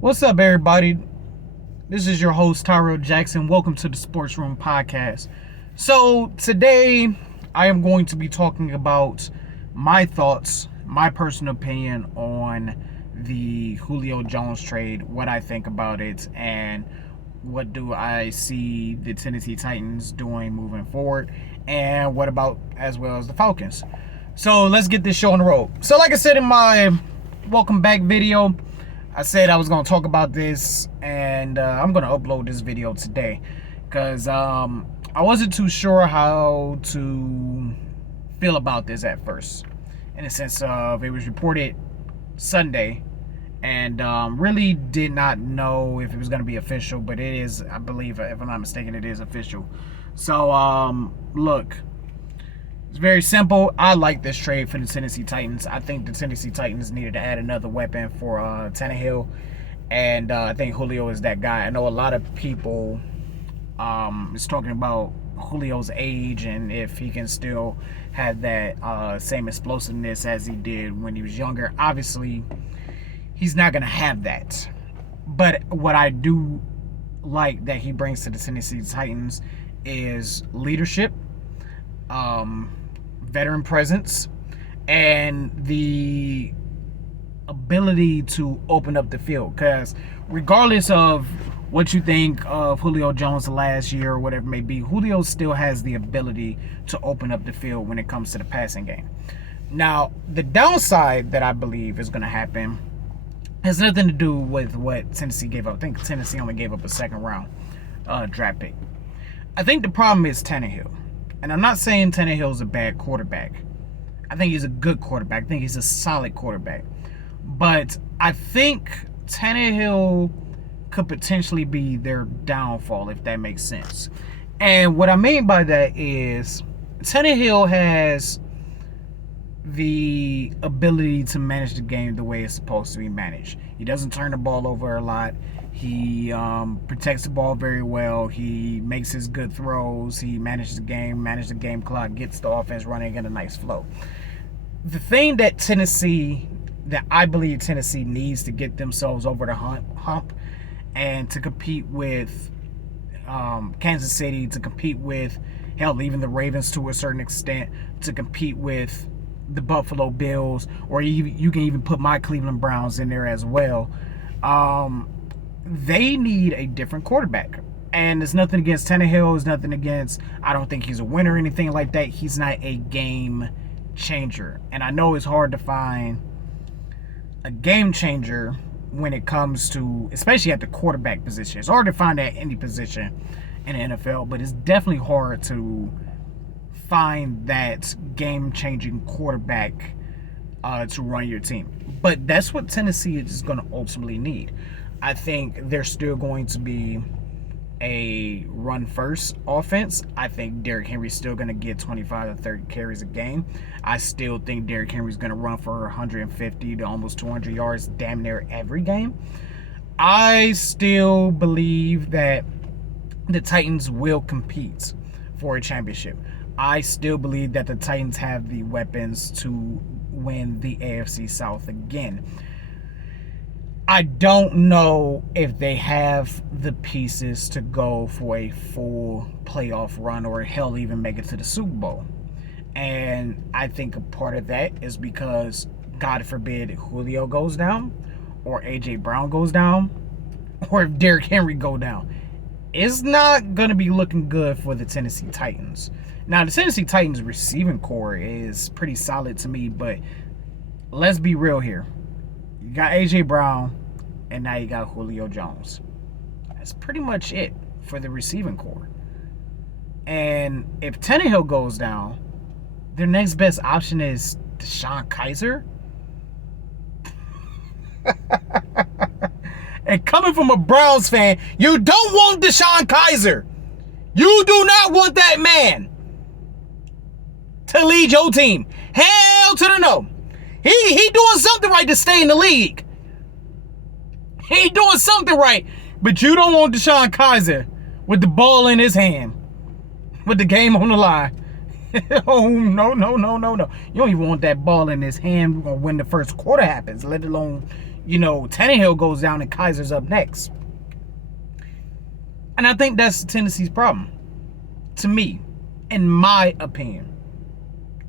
What's up, everybody? This is your host, Tyrell Jackson. Welcome to the Sports Room Podcast. So, today I am going to be talking about my thoughts, my personal opinion on the Julio Jones trade, what I think about it, and what do I see the Tennessee Titans doing moving forward, and what about as well as the Falcons. So, let's get this show on the road. So, like I said in my welcome back video, I said I was going to talk about this, and I'm going to upload this video today because I wasn't too sure how to feel about this at first, in the sense of it was reported Sunday, and really did not know if it was going to be official, but it is, I believe, if I'm not mistaken, it is official. So, look, it's very simple. I like this trade for the Tennessee Titans. I think the Tennessee Titans needed to add another weapon for Tannehill, and I think Julio is that guy. I know a lot of people is talking about Julio's age and if he can still have that same explosiveness as he did when he was younger. Obviously, he's not going to have that. But what I do like that he brings to the Tennessee Titans is leadership, veteran presence, and the ability to open up the field. Because regardless of what you think of Julio Jones last year or whatever it may be, Julio still has the ability to open up the field when it comes to the passing game. Now, the downside that I believe is going to happen has nothing to do with what Tennessee gave up. I think Tennessee only gave up a second round draft pick. I think the problem is Tannehill. And I'm not saying Tannehill's a bad quarterback. I think he's a good quarterback. I think he's a solid quarterback. But I think Tannehill could potentially be their downfall, if that makes sense. And what I mean by that is Tannehill has the ability to manage the game the way it's supposed to be managed. He doesn't turn the ball over a lot. He protects the ball very well. He makes his good throws. He manages the game clock, gets the offense running in a nice flow. The thing that I believe Tennessee needs to get themselves over the hump and to compete with Kansas City, to compete with, hell, even the Ravens to a certain extent, to compete with the Buffalo Bills, or you can even put my Cleveland Browns in there as well. They need a different quarterback. And it's nothing against Tannehill. It's nothing against, I don't think he's a winner or anything like that. He's not a game changer. And I know it's hard to find a game changer when it comes to, especially at the quarterback position. It's hard to find at any position in the NFL, but it's definitely hard to find that game-changing quarterback to run your team. But that's what Tennessee is going to ultimately need. I think they're still going to be a run-first offense. I think Derrick Henry's still going to get 25 to 30 carries a game. I still think Derrick Henry's going to run for 150 to almost 200 yards damn near every game. I still believe that the Titans will compete for a championship. I still believe that the Titans have the weapons to win the AFC South again. I don't know if they have the pieces to go for a full playoff run or hell even make it to the Super Bowl. And I think a part of that is because, God forbid, Julio goes down or A.J. Brown goes down or if Derrick Henry go down. It's not going to be looking good for the Tennessee Titans. Now, the Tennessee Titans receiving core is pretty solid to me, but let's be real here. You got A.J. Brown, and now you got Julio Jones. That's pretty much it for the receiving core. And if Tannehill goes down, their next best option is DeShone Kizer. And coming from a Browns fan, you don't want DeShone Kizer. You do not want that man to lead your team. Hell to the no. He doing something right to stay in the league. He doing something right. But you don't want DeShone Kizer with the ball in his hand, with the game on the line. Oh, no. You don't even want that ball in his hand when the first quarter happens, let alone Tannehill goes down and Kaiser's up next. And I think that's Tennessee's problem. To me, in my opinion,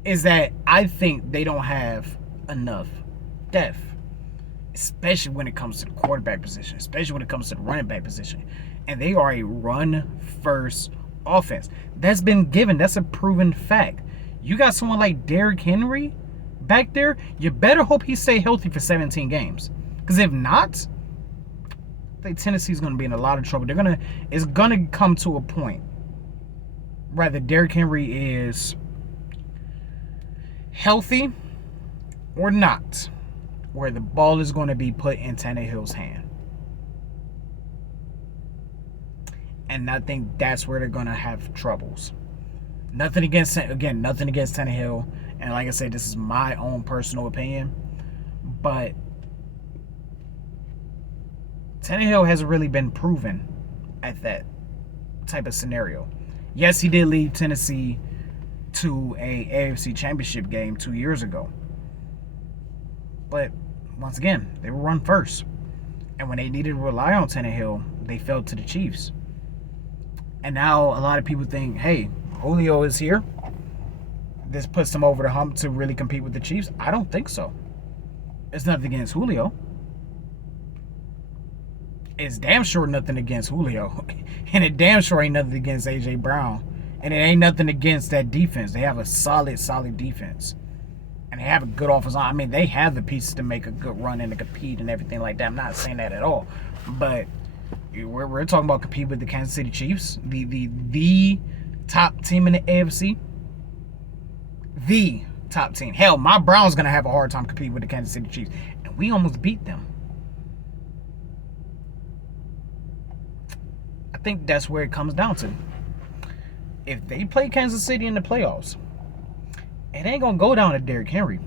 is that I think they don't have enough depth, especially when it comes to the quarterback position, especially when it comes to the running back position. And they are a run-first offense. That's been given. That's a proven fact. You got someone like Derrick Henry back there, you better hope he stay healthy for 17 games. Because if not, I think Tennessee's going to be in a lot of trouble. It's going to come to a point, whether Derrick Henry is healthy or not, where the ball is going to be put in Tannehill's hand. And I think that's where they're going to have troubles. Nothing against Tannehill. And like I said, this is my own personal opinion. But Tannehill hasn't really been proven at that type of scenario. Yes, he did lead Tennessee to a AFC Championship game 2 years ago. But once again, they were run first. And when they needed to rely on Tannehill, they fell to the Chiefs. And now a lot of people think, hey, Julio is here. This puts them over the hump to really compete with the Chiefs. I don't think so. It's nothing against Julio. It's damn sure nothing against Julio. And it damn sure ain't nothing against A.J. Brown. And it ain't nothing against that defense. They have a solid defense. And they have a good offense. I mean, they have the pieces to make a good run and to compete and everything like that. I'm not saying that at all. But we're talking about compete with the Kansas City Chiefs. The top team in the AFC. The top team. Hell, my Browns going to have a hard time competing with the Kansas City Chiefs. And we almost beat them. I think that's where it comes down to. If they play Kansas City in the playoffs, it ain't going to go down to Derrick Henry.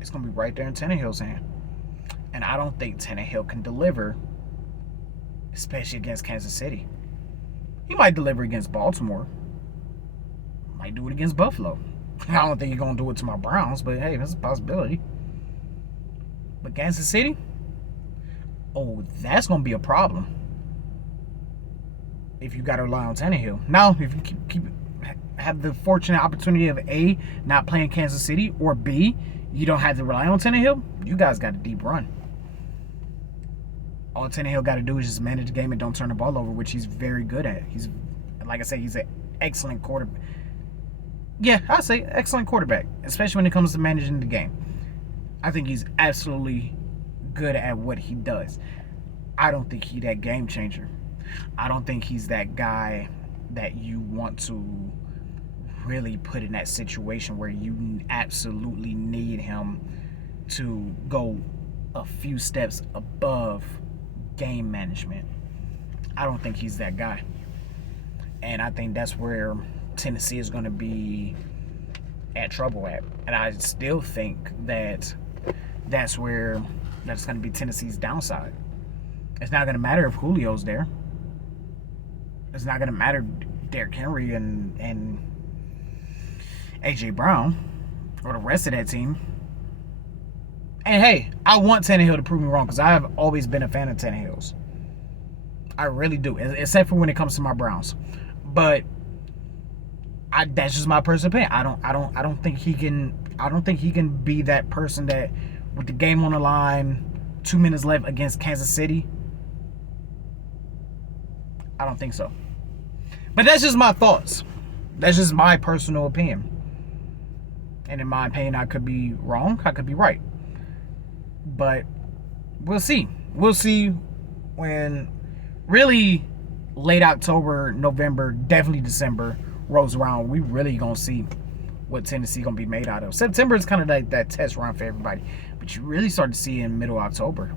It's going to be right there in Tannehill's hand. And I don't think Tannehill can deliver, especially against Kansas City. He might deliver against Baltimore. Might do it against Buffalo. I don't think he's going to do it to my Browns, but hey, that's a possibility. But Kansas City? Oh, that's going to be a problem. If you got to rely on Tannehill. Now, if you have the fortunate opportunity of A, not playing Kansas City, or B, you don't have to rely on Tannehill, you guys got a deep run. All Tannehill got to do is just manage the game and don't turn the ball over, which he's very good at. He's, like I said, he's an excellent quarterback. Yeah, I say excellent quarterback, especially when it comes to managing the game. I think he's absolutely good at what he does. I don't think he's that game changer. I don't think he's that guy that you want to really put in that situation where you absolutely need him to go a few steps above game management. I don't think he's that guy. And I think that's where Tennessee is going to be at trouble at. And I still think that that's going to be Tennessee's downside. It's not going to matter if Julio's there. It's not going to matter Derrick Henry and A.J. Brown or the rest of that team. And hey, I want Tannehill to prove me wrong because I have always been a fan of Tannehill's. I really do, except for when it comes to my Browns. But that's just my personal opinion. I don't think he can be that person that, with the game on the line, 2 minutes left against Kansas City. I don't think so. But that's just my thoughts. That's just my personal opinion. And in my opinion, I could be wrong. I could be right. But we'll see. We'll see when really late October, November, definitely December rolls around. We really going to see what Tennessee going to be made out of. September is kind of like that test run for everybody. But you really start to see in middle October.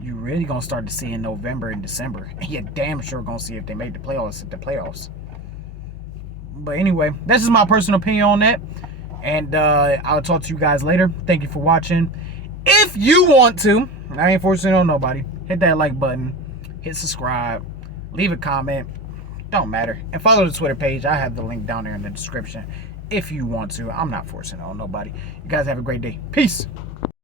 You're really going to start to see in November and December. And you're damn sure going to see if they made the playoffs at the playoffs. But anyway, that's just my personal opinion on that. And I'll talk to you guys later. Thank you for watching. If you want to, I ain't forcing it on nobody, hit that like button. Hit subscribe. Leave a comment. Don't matter. And follow the Twitter page. I have the link down there in the description if you want to. I'm not forcing it on nobody. You guys have a great day. Peace.